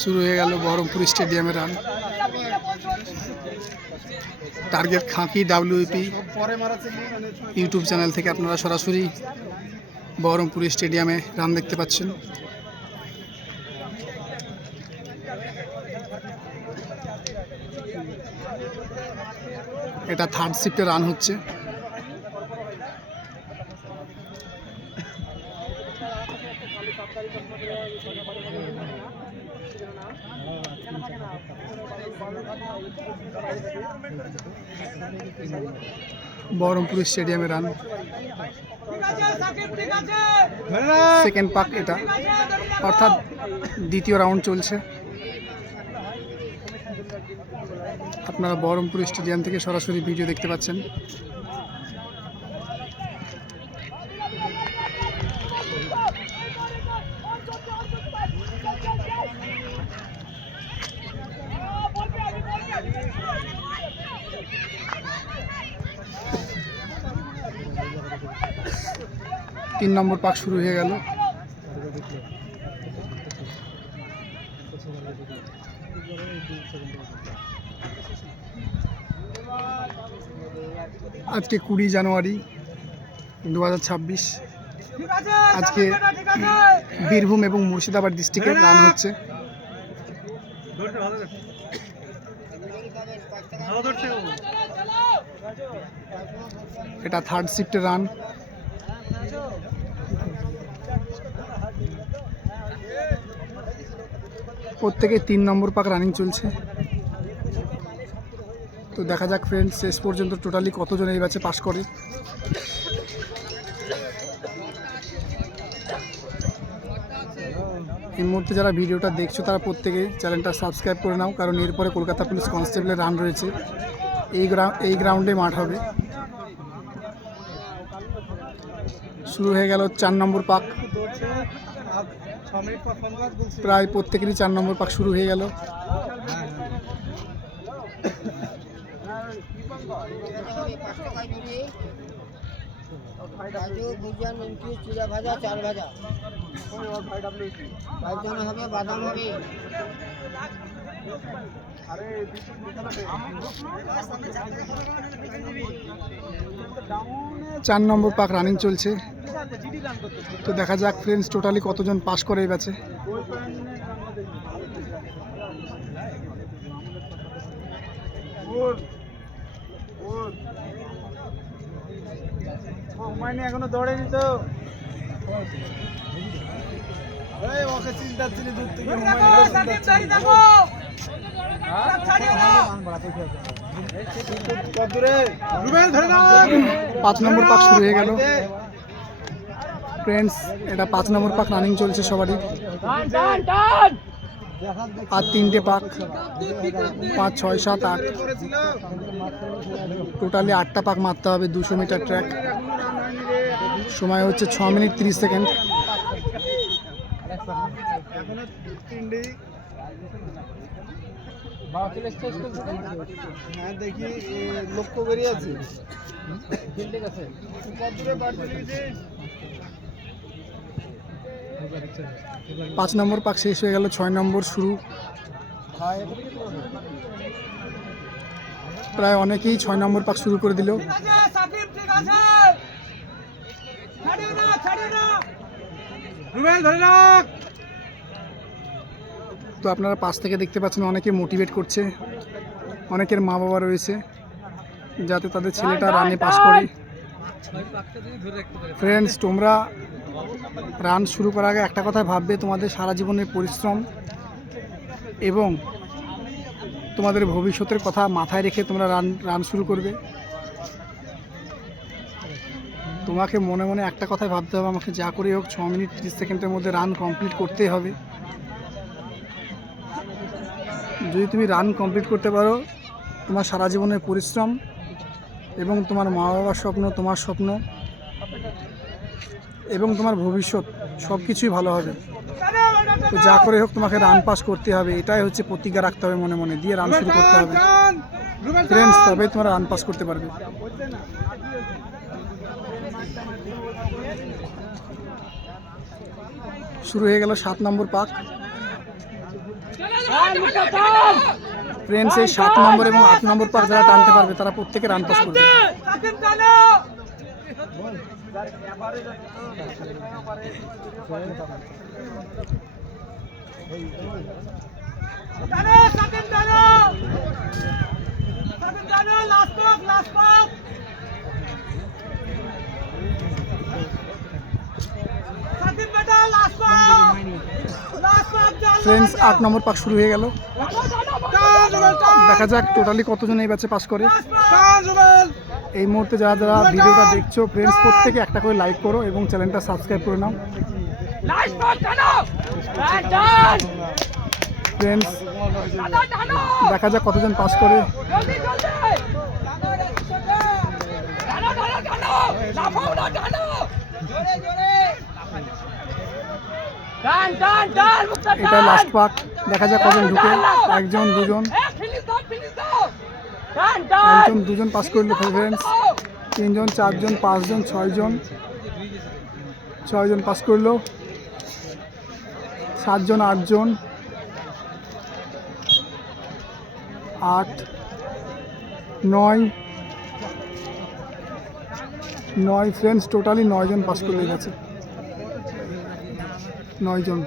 শুরু হয়ে গেল বহরমপুর স্টেডিয়ামে run. Target khaki WEP YouTube channel থেকে আপনারা সরাসরি বহরমপুর স্টেডিয়ামে রান দেখতে পাচ্ছেন। এটা থার্ড শিফটে রান হচ্ছে। বহরমপুর স্টেডিয়ামে রান, সেকেন্ড পাক এটা, অর্থাৎ দ্বিতীয় রাউন্ড চলছে। আপনারা বহরমপুর স্টেডিয়াম থেকে সরাসরি ভিডিও দেখতে পাচ্ছেন। তিন নম্বর পাক শুরু হয়ে গেল। আজকে 20 জানুয়ারি 2026। আজকে বীরভূম এবং মুর্শিদাবাদ ডিস্ট্রিক্টের রান হচ্ছে। এটা থার্ড শিফটের রান। প্রত্যেকে 3 নম্বর পাক রানিং চলছে। তো দেখা যাক ফ্রেন্ডস, শেষ পর্যন্ত টোটালি কতজন এই ম্যাচে পাস করে। এই মুহূর্তে যারা ভিডিওটা দেখছো তারা প্রত্যেকে চ্যানেলটা সাবস্ক্রাইব করে নাও, কারণ এরপরে কলকাতা পুলিশ কনস্টেবলের রান রয়েছে। এই গ্রাউন্ডে মাঠ হবে। শুরু হয়ে গেল 4 নম্বর পাক। প্রায় প্রত্যেকেরই 4 নম্বর পাক শুরু হয়ে গেল। চার নম্বর পাক রানিং চলছে। তো দেখা যাক ফ্রেন্ডস, টোটালি কতজন পাস করে এই ম্যাচে। এখনো দৌড়েনি তো, ওকে চিন্তা ছিল দূর থেকে। 5 নম্বর পাক শুরু হয়ে গেল ফ্রেন্ডস। এটা 5 নম্বর পাক রানিং চলছে সবারই। আর 3টে পাক, 5, 6, 7, 8, টোটালি 8টা পাক মারতে হবে। 200 মিটার ট্র্যাক, সময় হচ্ছে 6 মিনিট 30 সেকেন্ড। দেখি লক্ষ্য বেরিয়ে আছে। 5 নম্বর পাক শেষ হয়ে গেল, 6 নম্বর শুরু। প্রায় অনেকেই 6 নম্বর পাক শুরু করে দিল। তো আপনারা পাশ থেকে দেখতে পাচ্ছেন অনেকে মোটিভেট করছে, অনেকের মা বাবা রয়েছে যাতে তাদের ছেলেটা রানে পাস করে। ফ্রেন্ডস, তোমরা রান শুরু করার আগে একটা কথা ভাববে, তোমাদের সারা জীবনের পরিশ্রম এবং তোমাদের ভবিষ্যতের কথা মাথায় রেখে তোমরা রান শুরু করবে। তোমাকে মনে মনে একটা কথাই ভাবতে হবে, আমাকে যা করে হোক 6 মিনিট 30 সেকেন্ডের মধ্যে রান কমপ্লিট করতেই হবে। যদি তুমি রান কমপ্লিট করতে পারো, তোমার সারা জীবনের পরিশ্রম এবং তোমার মা বাবার স্বপ্ন, তোমার স্বপ্ন এবং তোমার ভবিষ্যৎ সব কিছুই ভালো হবে। তো যা করে হোক তোমাকে রান পাস করতে হবে, এটাই হচ্ছে প্রতিজ্ঞা রাখতে হবে মনে মনে, দিয়ে রান শুরু করতে হবে ফ্রেন্ডস, তবেই তোমরা রান পাস করতে পারবে। শুরু হয়ে গেল 7 নম্বর পাক। ফ্রেন্ডস, এই 7 নম্বর এবং 8 নম্বর পাক যারা টানতে পারবে তারা প্রত্যেকে রান পাস করবে। ফ্রেন্ডস, 8 নম্বর পাক শুরু হয়ে গেল। দেখা যাক টোটালি কতজন এই ব্যাচে পাস করে। এই মুহূর্তে যারা যারা ভিডিওটা দেখছো ফ্রেন্ডস, প্রত্যেকে একটা করে লাইক করো এবং চ্যানেলটা সাবস্ক্রাইব করে নাও। ফ্রেন্ডস, দেখা যাক কতজন পাস করে। এটা লাস্ট পাক, দেখা যাক কজন ঢুকে। একজন দুজন পাস করলো ফ্রেন্ডস। 3 জন 4 জন 5 জন 6 জন 6 জন পাস করলো। 7 জন 8 জন 8 9 ফ্রেন্ডস, টোটালি 9 জন পাস করে গেছে। 9 জন।